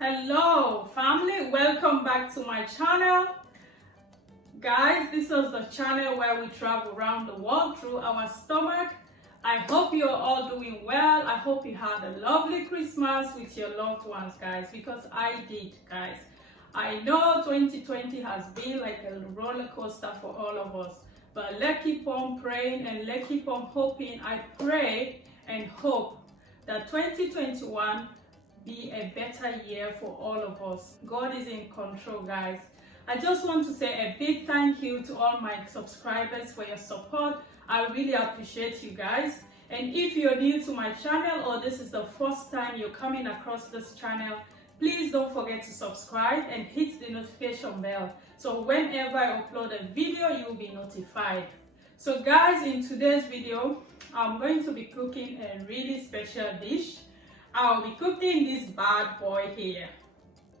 Hello family, welcome back to my channel. Guys, this is the channel where we travel around the world through our stomach. I hope you're all doing well. I hope you had a lovely Christmas with your loved ones, guys, because I did, guys. I know 2020 has been like a roller coaster for all of us, but let's keep on praying and let's keep on hoping. I pray and hope that 2021 be a better year for all of us. God is in control, guys. I just want to say a big thank you to all my subscribers for your support. I really appreciate you guys. And if you're new to my channel or this is the first time you're coming across this channel, please don't forget to subscribe and hit the notification bell. So whenever I upload a video, you'll be notified. So guys, in today's video, I'm going to be cooking a really special dish. I'll be cooking this bad boy here,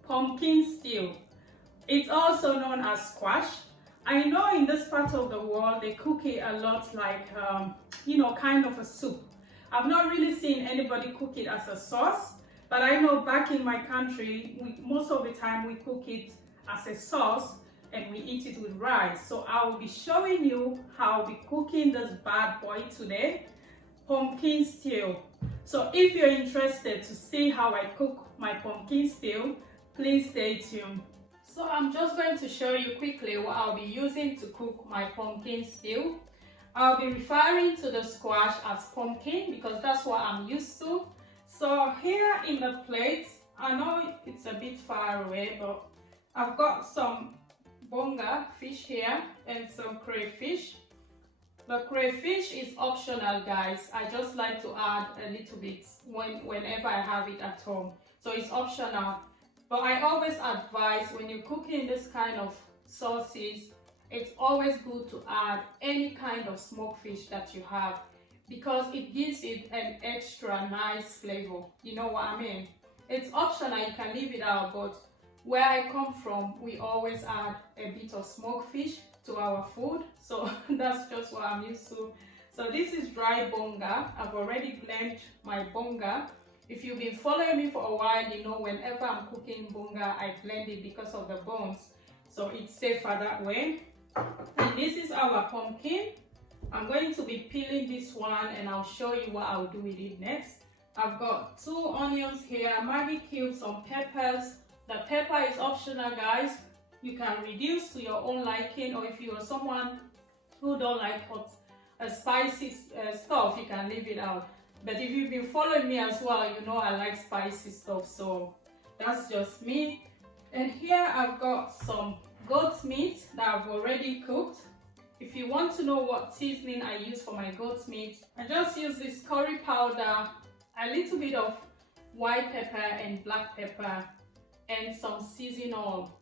pumpkin stew. It's also known as squash. I know in this part of the world they cook it a lot like, kind of a soup. I've not really seen anybody cook it as a sauce, but I know back in my country, most of the time we cook it as a sauce and we eat it with rice. So I will be showing you how I'll be cooking this bad boy today, pumpkin stew. So if you're interested to see how I cook my pumpkin stew, please stay tuned. So I'm just going to show you quickly what I'll be using to cook my pumpkin stew. I'll be referring to the squash as pumpkin because that's what I'm used to. So here in the plate, I know it's a bit far away, but I've got some bonga fish here and some crayfish. The crayfish is optional, guys. I just like to add a little bit whenever I have it at home. So it's optional. But I always advise when you're cooking this kind of sauces, it's always good to add any kind of smoked fish that you have because it gives it an extra nice flavor. You know what I mean? It's optional, you can leave it out, but where I come from, we always add a bit of smoked fish to our food, so that's just what I'm used to. So this is dry bonga. I've already blended my bonga. If you've been following me for a while, you know whenever I'm cooking bonga, I blend it because of the bones, so it's safer that way. And this is our pumpkin. I'm going to be peeling this one and I'll show you what I'll do with it next. I've got 2 onions here, Maggi cubes, some peppers. The pepper is optional, guys. You can reduce to your own liking, or if you are someone who don't like hot, spicy stuff, you can leave it out. But if you've been following me as well, you know I like spicy stuff, so that's just me. And here I've got some goat's meat that I've already cooked. If you want to know what seasoning I use for my goat's meat, I just use this curry powder, a little bit of white pepper and black pepper, and some seasoning oil.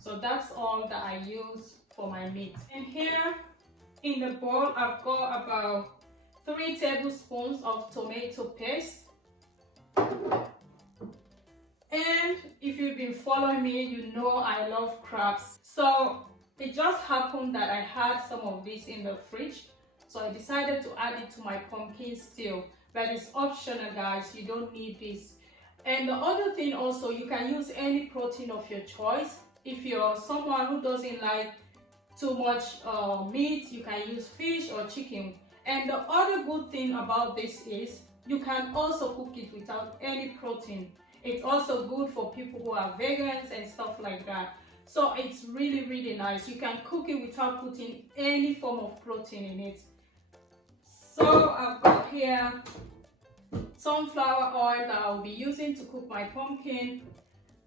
So that's all that I use for my meat. And here in the bowl, I've got about 3 tablespoons of tomato paste. And if you've been following me, you know I love crabs. So it just happened that I had some of this in the fridge, so I decided to add it to my pumpkin stew. But it's optional, guys, you don't need this. And the other thing also, you can use any protein of your choice. If you're someone who doesn't like too much meat, you can use fish or chicken. And the other good thing about this is you can also cook it without any protein. It's also good for people who are vegans and stuff like that. So it's really, really nice. You can cook it without putting any form of protein in it. So I've got here sunflower oil that I'll be using to cook my pumpkin,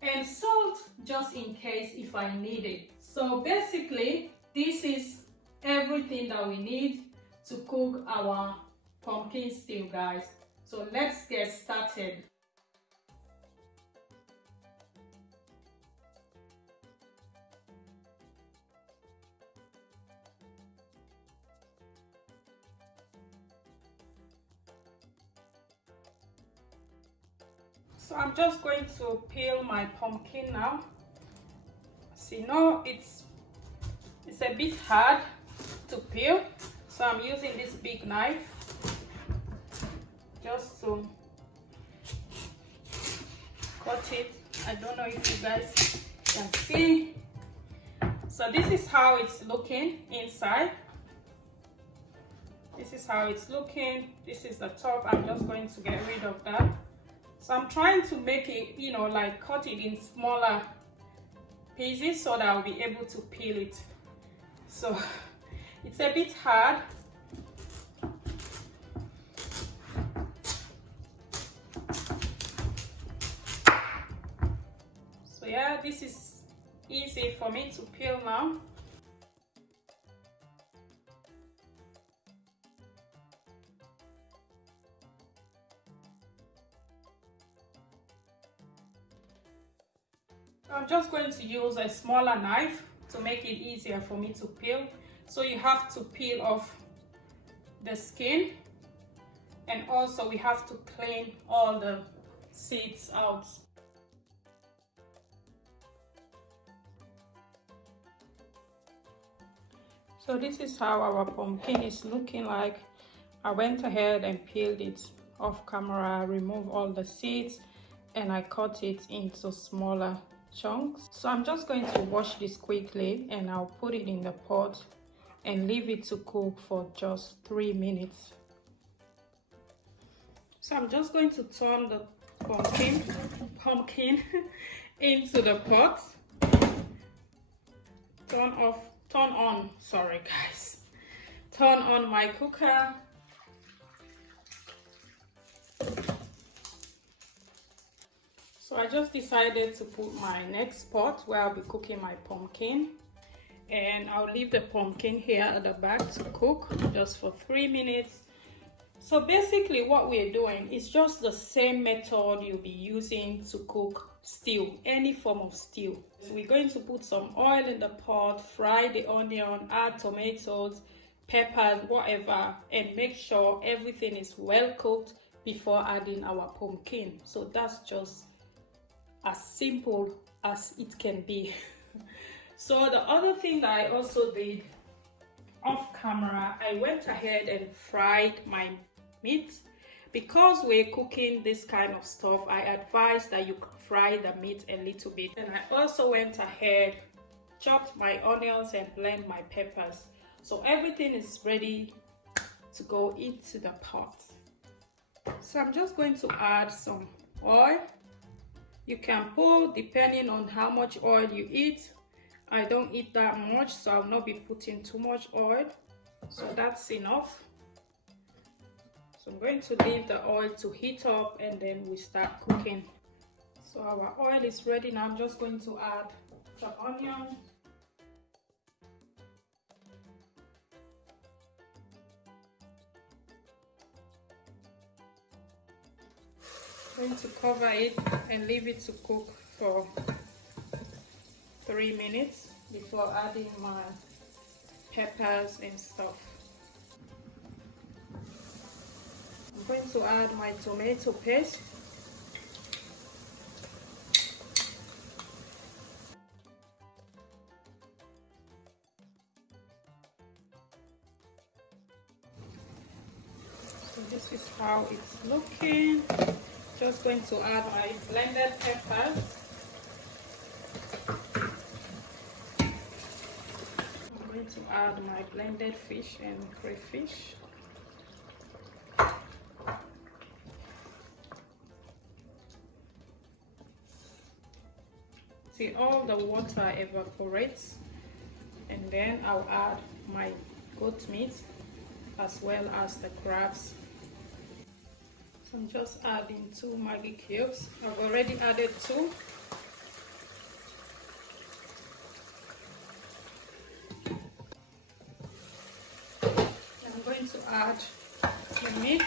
and salt just in case if I need it. So basically, this is everything that we need to cook our pumpkin stew, guys. So let's get started. So I'm just going to peel my pumpkin now. See, no, it's a bit hard to peel, so I'm using this big knife just to cut it I don't know if you guys can see. So this is how it's looking inside. This is how it's looking. This is the top. I'm just going to get rid of that. So I'm trying to make it, you know, like cut it in smaller pieces so that I'll be able to peel it. So it's a bit hard. So yeah, this is easy for me to peel now. I'm just going to use a smaller knife to make it easier for me to peel. So you have to peel off the skin, and also we have to clean all the seeds out. So this is how our pumpkin is looking like. I went ahead and peeled it off camera, removed all the seeds, and I cut it into smaller chunks. So I'm just going to wash this quickly and I'll put it in the pot and leave it to cook for just 3 minutes. So I'm just going to turn the pumpkin into the pot. Turn on my cooker. So I just decided to put my next pot where I'll be cooking my pumpkin, and I'll leave the pumpkin here at the back to cook just for 3 minutes. So basically what we're doing is just the same method you'll be using to cook stew, any form of stew. So we're going to put some oil in the pot, fry the onion, add tomatoes, peppers, whatever, and make sure everything is well cooked before adding our pumpkin. So that's just as simple as it can be. So the other thing that I also did off camera, I went ahead and fried my meat. Because we're cooking this kind of stuff, I advise that you fry the meat a little bit. And I also went ahead, chopped my onions and blend my peppers. So everything is ready to go into the pot. So I'm just going to add some oil. You can put depending on how much oil you eat. I don't eat that much, so I'll not be putting too much oil. So that's enough. So I'm going to leave the oil to heat up and then we start cooking. So our oil is ready now. I'm just going to add the onion. I'm going to cover it and leave it to cook for 3 minutes before adding my peppers and stuff. I'm going to add my tomato paste. So this is how it's looking. Just going to add my blended peppers. I'm going to add my blended fish and crayfish. See, all the water evaporates, and then I'll add my goat meat as well as the crabs. So I'm just adding 2 Maggi cubes. I've already added 2. I'm going to add the meat.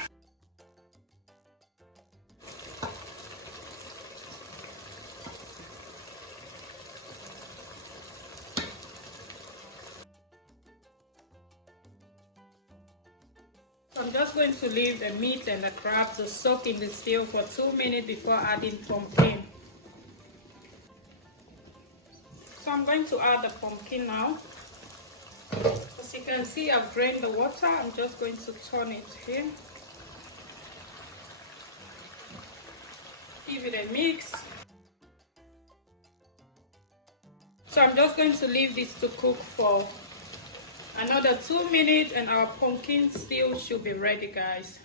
So I'm just going to leave the meat and the crab to soak in the stew for 2 minutes before adding pumpkin. So I'm going to add the pumpkin now. As you can see, I've drained the water. I'm just going to turn it here. Give it a mix. So I'm just going to leave this to cook for another 2 minutes and our pumpkin stew should be ready, guys.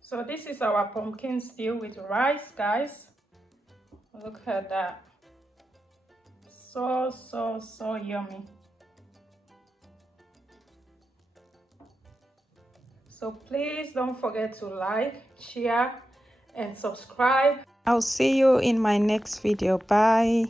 So this is our pumpkin stew with rice, guys. Look at that. So yummy. So please don't forget to like, share, and subscribe. I'll see you in my next video. Bye.